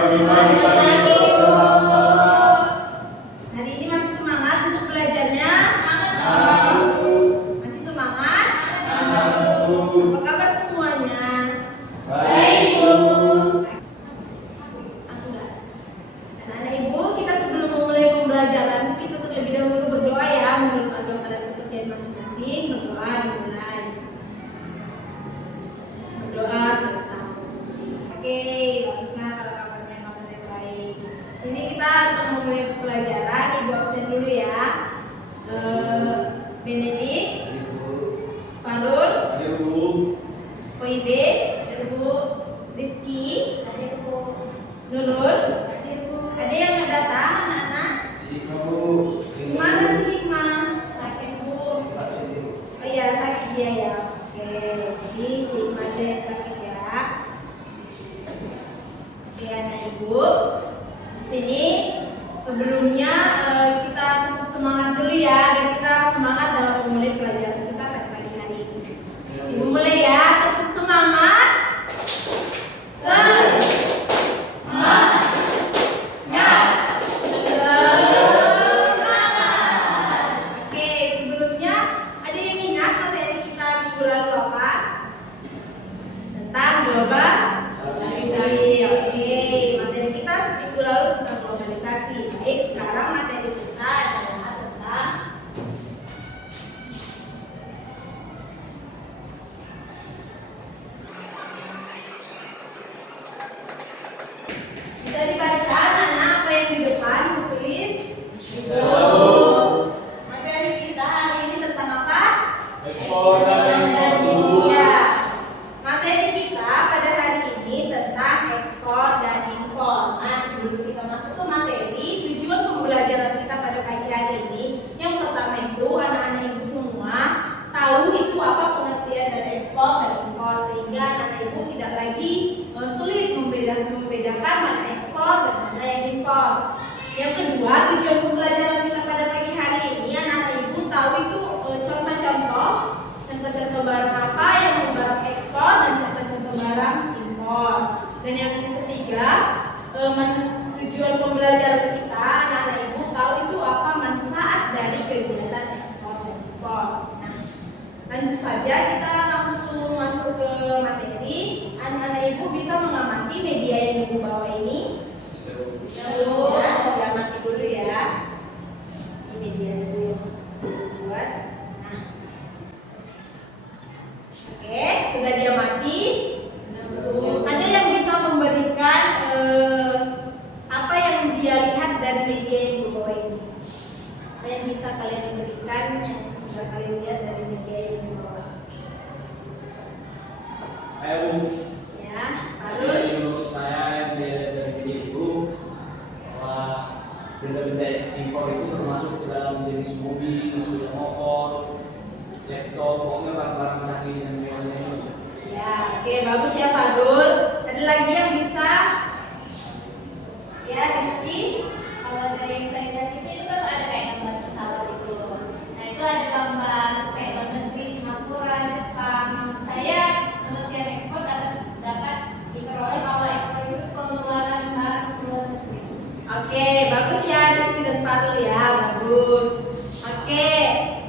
Pagi, Bu. Hari ini masih semangat untuk belajarnya? Semangat, Bu. Masih semangat? Semangat, Bu. Apa kabar semuanya? Baik, Bu. Anak-anak Ibu, kita sebelum memulai pembelajaran, kita terlebih dahulu berdoa ya menurut agama dan kepercayaan masing-masing. Berdoa dimulai. Berdoa sama-sama. Oke, baguslah kalau kabarnya baik. Sini kita untuk memulai pelajaran, Ibu absen dulu ya. Benedik, Farul, Koibe, Rizky, Nurul. Ada yang nggak datang anak-anak? Mana si Hikmah? Oh iya, sakit dia ya. Oke, jadi si Hikmah aja yang sakit ya. Oke anak Ibu, di sini sebelumnya kita tetap semangat dulu ya, dan kita semangat dalam memulai pelajaran kita pada pagi hari ini. Ibu mulai ya, tetap semangat. Oke, sebelumnya ada yang ingat materi kita minggu lalu apa? Tentang globalisasi. Oke, materi kita minggu lalu tentang globalisasi. Baik, sekarang materi kita adalah tentang bisa dibaca anak-anak apa yang di depan Ibu tulis? Materi kita hari ini tentang apa? Ekspor dan impor. Ya, materi kita pada hari ini tentang ekspor dan impor. Nah, sebelum kita masuk ke materi, tujuan pembelajaran kita pada pagi hari ini, yang pertama itu anak-anak ibu semua tahu itu apa pengertian dari ekspor dan impor, sehingga anak-anak ibu tidak lagi sulit membedakan mana ekspor dan mana yang impor. Yang kedua, tujuan pembelajaran kita pada pagi hari ini, anak-anak ibu tahu itu contoh-contoh barang apa yang barang ekspor dan contoh-contoh barang impor. Dan yang ketiga, tujuan pembelajaran kita, anak-anak ibu tahu itu apa manfaat dari kegiatan ekspor dan impor. Nah, lanjut saja kita langsung masuk ke materi. Anak-anak ibu bisa mengamati media yang ibu bawa ini. Ya, diamati dulu ya. Ini media dulu yang dibuat. Nah, oke, sudah diamati. Ada yang bisa memberikan apa yang dia lihat dari media yang ibu bawa ini? Apa yang bisa kalian berikan yang sudah kalian lihat dari media yang ibu bawa? Ya, Farul. Jadi menurut saya yang saya lihat dari video itu bahwa benda-benda impor itu termasuk ke dalam jenis mobil, sepeda motor, laptop, pokoknya barang-barang canggih dan mewah. Ya, oke, bagus ya Farul. Ada lagi yang bisa? Ya, Rizky. Kalau dari yang saya lihat itu kan ada kayak gambar pesawat itu. Nah itu ada gambar kayak luar negeri, Singapura, Jepang. Saya pengertian ekspor dapat diperoleh kalau ekspor itu pengeluaran barang ke luar negeri. Oke, bagus ya Rizky dan Farul ya, bagus. Oke,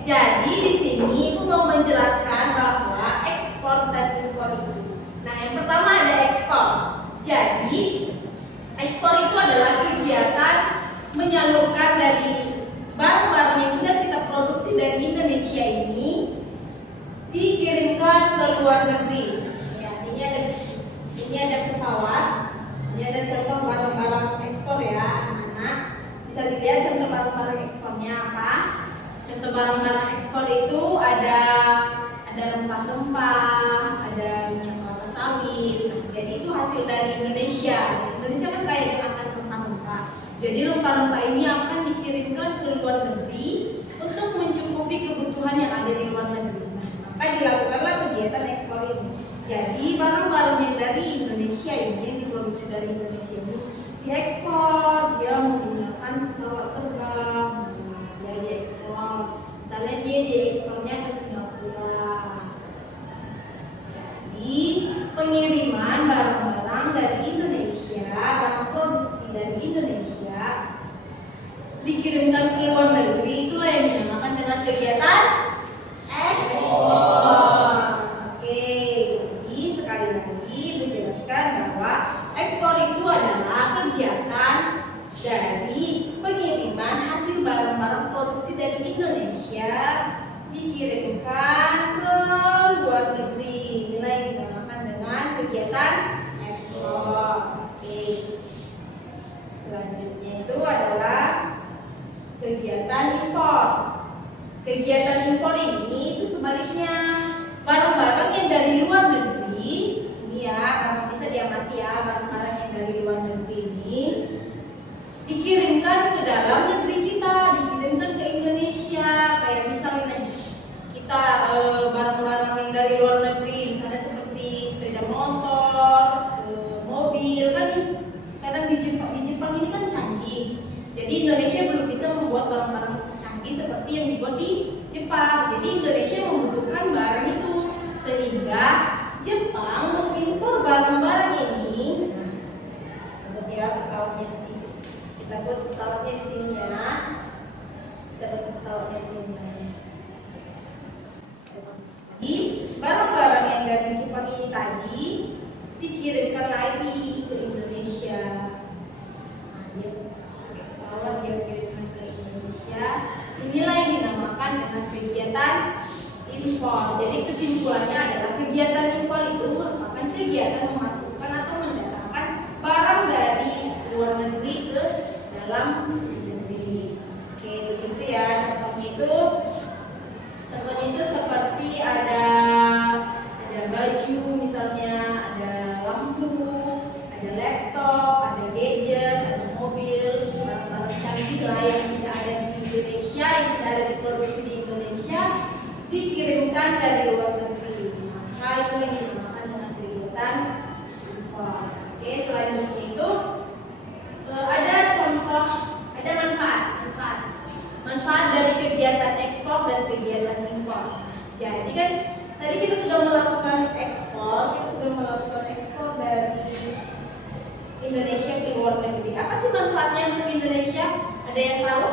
jadi di sini Ibu mau menjelaskan bahwa ekspor dan impor itu. Nah, yang pertama ada ekspor. Jadi, ekspor itu adalah kegiatan menyalurkan dari barang-barang yang sudah kita produksi dari Indonesia ini dikirimkan ke luar negeri. Ya, ini ada pesawat. Ini ada contoh barang-barang ekspor ya, anak-anak. Bisa dilihat contoh barang-barang ekspornya apa? Contoh barang-barang ekspor itu ada rempah-rempah, ada minyak kelapa sawit. Nah, jadi itu hasil dari Indonesia. Indonesia kan kaya akan rempah-rempah. Jadi rempah-rempah ini akan dikirimkan ke luar negeri untuk mencukupi kebutuhan yang ada di luar negeri. Nah, maka dilakukanlah kegiatan ekspor ini. Jadi barang-barang yang dari Indonesia ini, yang diproduksi dari Indonesia ini diekspor. Dia menggunakan pesawat terbang, dia diekspor. Misalnya dia diekspornya ke Singapura. Jadi pengiriman barang-barang dari Indonesia, barang produk dikirimkan ke luar negeri, itulah yang dinamakan dengan kegiatan ekspor. Oke, jadi sekali lagi menjelaskan bahwa ekspor itu adalah kegiatan dari pengiriman hasil barang-barang produksi dari Indonesia dikirimkan ke luar negeri. Inilah yang dinamakan dengan kegiatan ekspor. Oke. Selanjutnya itu adalah kegiatan impor. Kegiatan impor ini itu sebaliknya, barang-barang yang dari luar negeri, ini ya, barang bisa diamati ya, barang-barang yang dari luar negeri ini dikirimkan ke dalam negeri kita, dikirimkan ke Indonesia. Kayak misalnya kita barang-barang yang dari luar negeri, misalnya seperti sepeda motor, mobil, kan kadang di Jepang ini kan canggih. Jadi Indonesia belum bisa membuat barang-barang canggih seperti yang dibuat di Jepang. Jadi Indonesia membutuhkan barang itu, sehingga Jepang mengimpor barang-barang ini. Buat ya pesawatnya di sini. Kita buat pesawatnya di sini ya. Kita buat pesawatnya di sini. Jadi barang-barang yang dari Jepang ini tadi dikirimkan lagi ke Indonesia. Nah, dia pakai pesawat, dia kirimkan ke Indonesia. Inilah yang dinamakan dengan kegiatan impor. Jadi kesimpulannya adalah kegiatan impor itu merupakan kegiatan memasukkan atau mendatangkan barang dari luar negeri ke dalam negeri. Oke, begitu ya. Contohnya itu seperti ada baju misalnya, ada lampu, ada laptop, ada gadget, ada mobil, barang-barang canggih lah yang tidak ada di Indonesia, yang tidak ada diproduksi di Indonesia, dikirimkan dari luar negeri. Maka itu yang dinamakan dengan kegiatan impor. Oke, selanjutnya itu ada contoh, ada manfaat dari kegiatan ekspor dan kegiatan impor. Jadi kan tadi kita sudah melakukan ekspor dari Indonesia ke luar negeri. Apa sih manfaatnya untuk Indonesia? Ada yang tahu?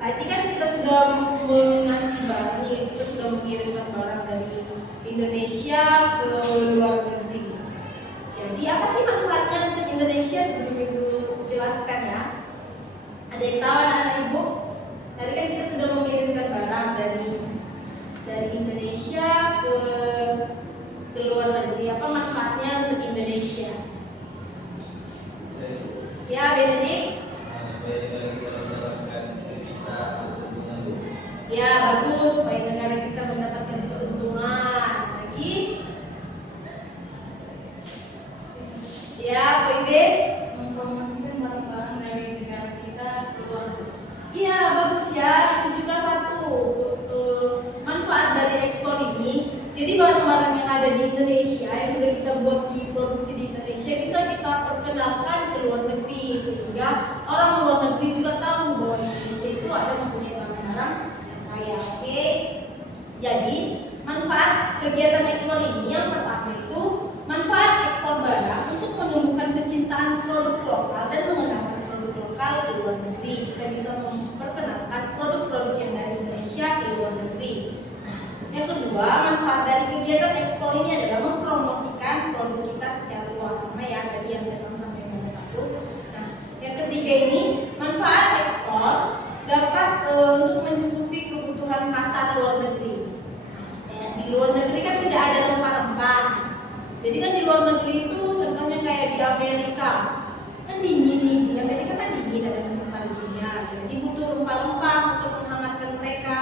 Tadi kan kita sudah mengasih barang nih, kita sudah mengirimkan barang dari Indonesia ke luar negeri. Jadi apa sih manfaatnya untuk Indonesia? Sebelum Ibu jelaskan ya. Ada yang tahu anak-anak Ibu? Tadi kan kita sudah mengirimkan barang dari Indonesia ke luar negeri. Apa manfaatnya untuk Indonesia? Ya, Benedik? Supaya negara kita mendapatkan devisa keuntungan. Ya, bagus, supaya negara kita mendapatkan keuntungan. Lagi? Ya, Ibe? Mempromosikan barang-barang dari negara kita keluar. Iya, bagus ya. Itu juga satu manfaat dari ekspor ini. Jadi barang-barang yang ada di Indonesia yang sudah kita buat diproduksi di Indonesia bisa kita perkenalkan ke luar negeri, sehingga orang luar negeri juga tahu bahwa Indonesia itu ada mempunyai barang-barang kaya. Oke. Jadi manfaat kegiatan ekspor ini yang pertama itu manfaat ekspor barang untuk menumbuhkan kecintaan produk lokal dan mengenalkan produk lokal ke luar negeri. Kita bisa memperkenalkan produk-produk yang dari Indonesia ke luar negeri. Yang kedua, manfaat dari kegiatan ekspor ini adalah mempromosikan produk kita secara luas, sama ya tadi yang pertama sampai nomor 1. Nah, yang ketiga ini manfaat ekspor dapat untuk mencukupi kebutuhan pasar luar negeri. Nah, di luar negeri kan tidak ada rempah-rempah. Jadi kan di luar negeri itu contohnya kayak di Amerika kan dingin nih, di Amerika kan dingin, ada musim saljunya. Jadi butuh rempah-rempah untuk menghangatkan mereka.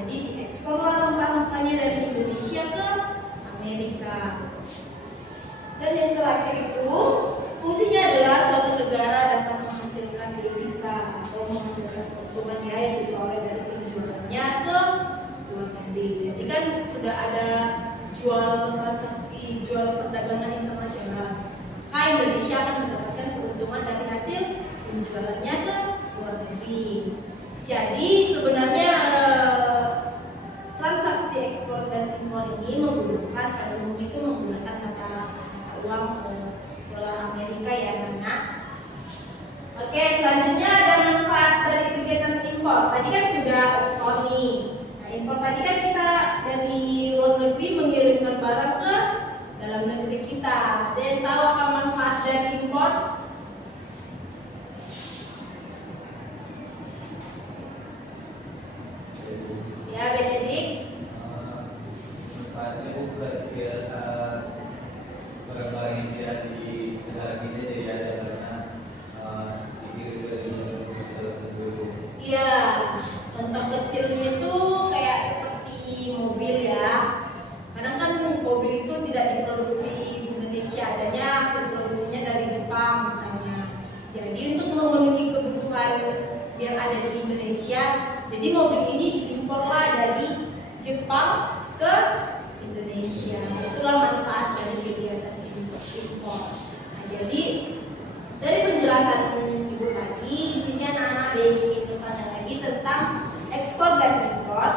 Jadi dieksporlah rempah-rempahnya dari Indonesia ke Amerika. Dan yang terakhir itu fungsinya adalah suatu negara dapat menghasilkan devisa atau menghasilkan keuntungan yang diperoleh dari penjualannya ke luar negeri. Jadi kan sudah ada jual perdagangan internasional. Maka Indonesia akan mendapatkan keuntungan dari hasil penjualannya ke luar negeri. Jadi sebenarnya transaksi ekspor dan impor ini menggunakan pada umumnya itu menggunakan mata uang dolar Amerika ya, Nana. Oke, selanjutnya ada manfaat dari impor. Tadi kan sudah ekspor nih. Nah, impor tadi kan kita dari luar negeri mengirimkan barang ke dalam negeri kita. Ada yang tahu apa manfaat dari impor? Ya, Benedict. Manfaatnya bukan biar barang-barang yang tidak di negara kita jadi ada karena dikirim ke negara tertentu. Iya, contoh kecilnya itu kayak seperti mobil ya. Kadang kan mobil itu tidak diproduksi di Indonesia, adanya hasil produksinya dari Jepang misalnya. Jadi untuk memenuhi kebutuhan biar ada di Indonesia, jadi mobil ini diimporlah dari Jepang ke Indonesia. Itulah manfaat dari kegiatan impor. Nah, jadi dari penjelasan Ibu tadi, di sini anak-anak ada yang ingin bertanya lagi tentang ekspor dan impor.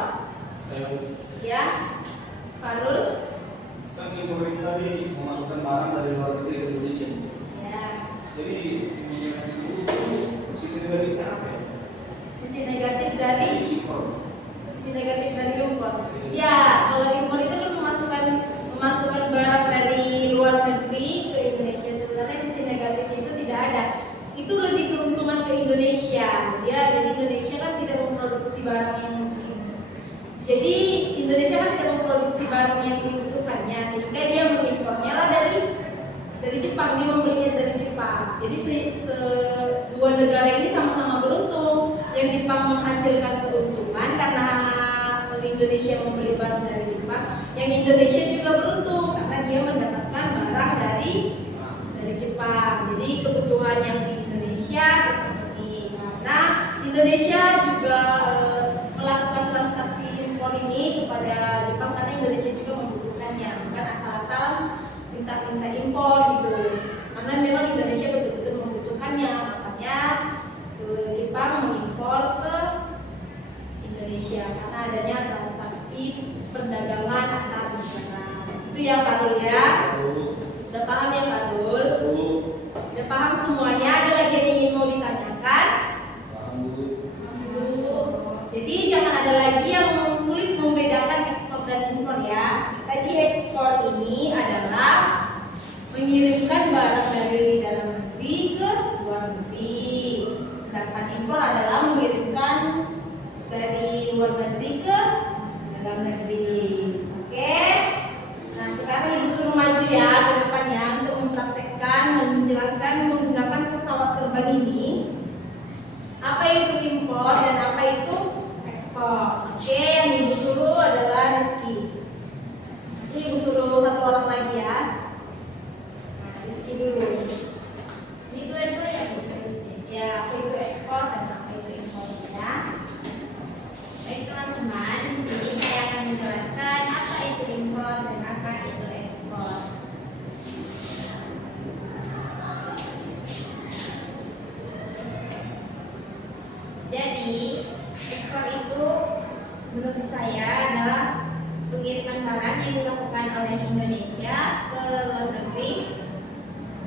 Ya, Farul. Kan impor ini tadi memasukkan barang dari luar negeri ke Indonesia. Ya. Jadi sisi negatifnya apa ya? Sisi negatif dari Impor. sisi negatif dari impor. Ya, kalau impor itu kan memasukkan barang dari luar negeri ke Indonesia. Sebenarnya sisi negatifnya itu tidak ada. Itu lebih keuntungan ke Indonesia. Ya, jadi Indonesia kan tidak memproduksi barang yang jadi Indonesia kan tidak memproduksi barang yang dibutuhkannya, sehingga dia mengimpornya lah dari Jepang, dia membelinya dari Jepang. Jadi dua negara ini sama-sama beruntung. Yang Jepang menghasilkan keuntungan karena Indonesia membeli barang dari Jepang. Yang Indonesia juga beruntung karena dia mendapatkan barang dari Jepang. Jadi kebutuhan yang di Indonesia terpenuhi. Karena Indonesia juga melakukan transaksi impor ini kepada Jepang karena Indonesia juga membutuhkannya, bukan asal-asal minta impor gitu. Karena memang Indonesia betul-betul membutuhkannya, makanya Jepang mengimpor ke Indonesia karena adanya transaksi perdagangan antar negara. Itu ya Farul ya. Udah paham ya Farul? Udah paham semuanya? Ada lagi yang ingin mau ditanyakan? Jadi jangan ada lagi yang sulit membedakan ekspor dan impor ya. Tadi ekspor ini adalah mengirimkan barang dari dalam negeri ke luar negeri. Sedangkan impor adalah mengirimkan dari luar negeri ke dalam negeri. Oke? Nah sekarang Ibu suruh maju ya ke depannya untuk mempraktekkan dan menjelaskan menggunakan pesawat terbang ini. Apa itu impor dan apa itu ekspor? Oke, yang Ibu suruh adalah Rizky. Ini Ibu suruh satu orang lagi ya. Nah, Rizky dulu. Ini dua-dua ya Bu. Ya, apa itu ekspor dan apa itu impor ya? Baik teman-teman, di sini saya akan menjelaskan apa itu impor dan apa itu ekspor. Jadi, ekspor itu menurut saya adalah pengiriman barang yang dilakukan oleh Indonesia ke luar negeri.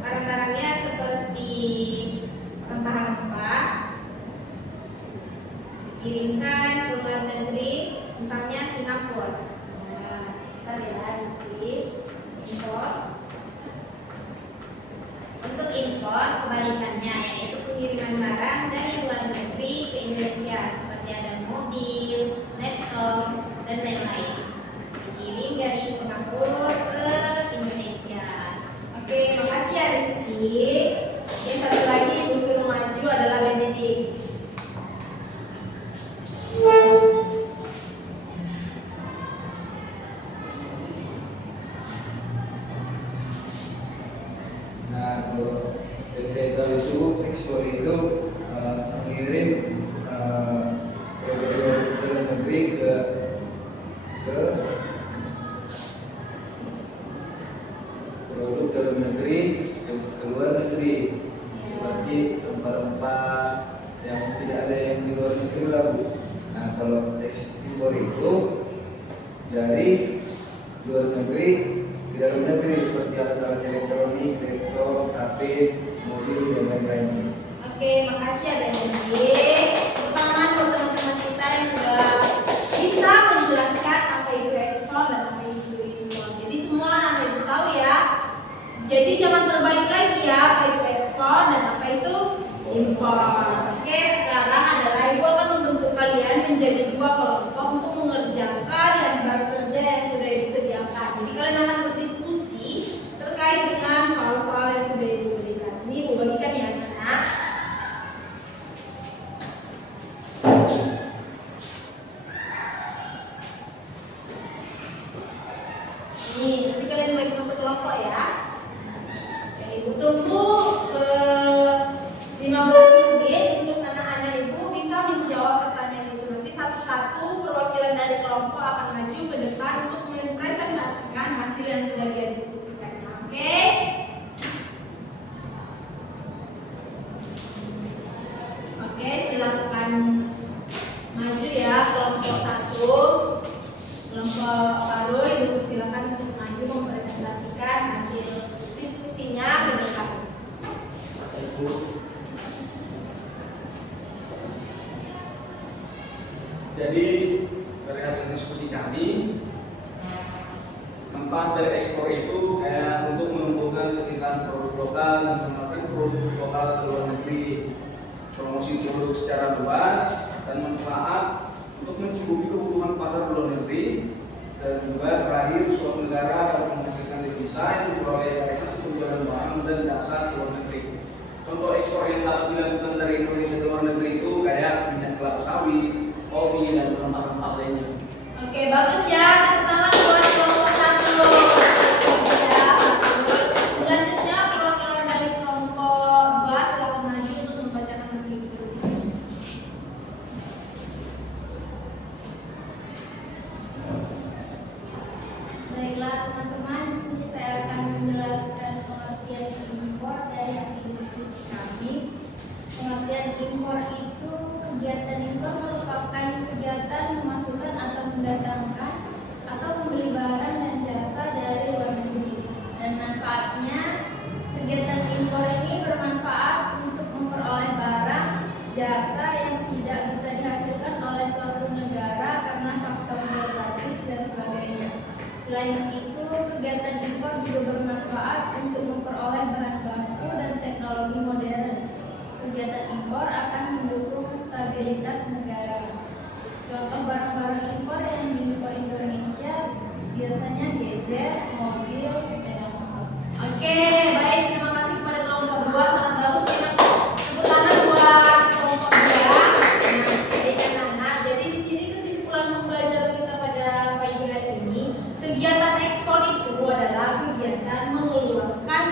Barang-barangnya seperti rempah-rempah dikirimkan ke luar negeri, misalnya Singapura. Nah, ntar ya Rizky. Impor. Untuk impor kebalikannya, yaitu pengiriman barang dari luar negeri ke Indonesia seperti ada mobil, laptop, dan lain-lain dikirim dari Singapura ke Indonesia. Oke, makasih ya Rizky. Yang satu lagi Ibu suruh maju adalah Benedict. Nah, kalau yang saya tahu itu ekspor itu mengirim produk dalam negeri ke produk dalam negeri ke luar negeri seperti rempah-rempah yang tidak ada yang di luar negeri lah Bu. Nah, kalau ekspor itu dari luar negeri ke dalam negeri seperti alat-alat elektronik, laptop, HP, mobil dan lain-lain. Oke, makasih ya Benedict. Tepuk tangan buat teman-teman itu? Impor. Oke, sekarang adalah ibu akan membentuk kalian menjadi dua kelompok untuk mengerjakan lembar kerja yang sudah ibu sediakan. Jadi kalian akan berdiskusi terkait dengan soal-soal yang sudah ibu berikan. Ini ibu bagikan ya anak. Nih, nanti kalian bagi satu kelompok ya. Oke, ibu tunggu 15 menit untuk anak-anak ibu bisa menjawab pertanyaan itu. Nanti satu-satu perwakilan dari kelompok akan maju ke depan untuk mempresentasikan hasil yang sudah dia diskusikan. Oke? Oke, silakan maju ya kelompok 1. Kelompok Farul, ibu silakan untuk maju mempresentasikan hasil diskusinya ke depan. Ibu. Jadi dari hasil diskusi kami, tempat dari ekspor itu kayak untuk menumbuhkan kecintaan produk lokal dan mengenalkan produk lokal ke luar negeri, promosi produk secara luas dan manfaat untuk mencukupi kebutuhan pasar luar negeri, dan juga terakhir suatu negara dapat menghasilkan devisa yang diperoleh mereka untuk penjualan barang dan jasa ke luar negeri. Contoh ekspor yang dapat dilakukan dari Indonesia ke luar negeri itu kayak minyak kelapa sawit, kopi, dan rempah-rempah lainnya. Oke, bagus ya. Tepuk tangan buat kelompok 1. Ya, selanjutnya perwakilan dari kelompok 2 silakan maju untuk membacakan hasil diskusi. Baiklah teman-teman, di sini saya akan menjelaskan pengertian impor dari hasil diskusi kami. Pengertian impor itu kegiatan impor merupakan kegiatan memasukkan atau mendatangkan atau membeli barang dan jasa dari luar negeri. Dan manfaatnya, kegiatan impor ini bermanfaat untuk memperoleh barang, jasa yang tidak bisa dihasilkan oleh suatu negara karena faktor geografis dan sebagainya. Selain itu, kegiatan impor juga bermanfaat untuk memperoleh bahan baku dan teknologi modern. Kegiatan impor akan mendukung stabilitas negara. Contoh barang-barang impor yang diimpor Indonesia biasanya gadget, mobil, sepeda motor. Oke, baik. Terima kasih kepada kelompok 2. Sangat bagus. Tepuk tangan buat kelompok 2. Nah, jadi anak-anak, jadi di sini kesimpulan pembelajaran kita pada pagi hari ini, kegiatan ekspor itu adalah kegiatan mengeluarkan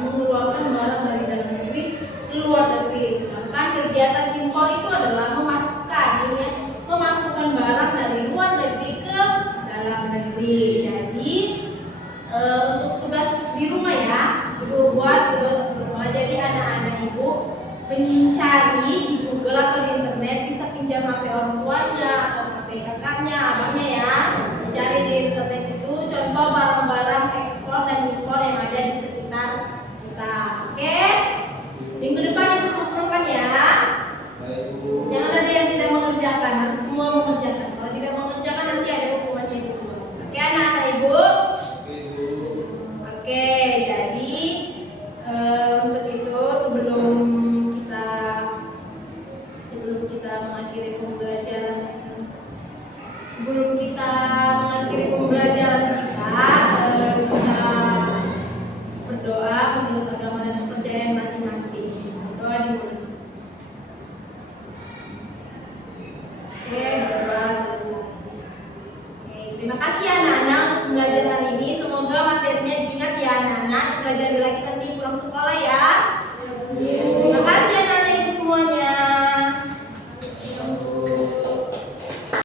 mengeluarkan barang dari dalam negeri ke luar negeri. Sedangkan kegiatan impor itu adalah memasukkan barang dari luar negeri ke dalam negeri. Jadi untuk tugas di rumah ya, ibu buat tugas di rumah. Jadi anak-anak ibu mencari di Google atau di internet, bisa pinjam HP orang tuanya atau HP kakaknya, abangnya ya. Mencari di internet itu contoh barang-barang ekspor dan impor yang ada di sekitar kita. Oke? Minggu depan ibu kumpulkan ya. Baik Bu. Jangan ada yang tidak mengerjakan, harus semua mengerjakan. Kalau tidak mengerjakan nanti ada hukumannya ibu. Oke anak-anak ibu? Oke Bu. Oke, jadi untuk itu sebelum kita mengakhiri pembelajaran kita berdoa menurut agama dan kepercayaan masing-masing. Doa dimulai. Oke, berdoa selesai. Oke, terima kasih anak-anak untuk pembelajaran hari ini. Semoga materinya diingat ya anak-anak. Pelajari lagi nanti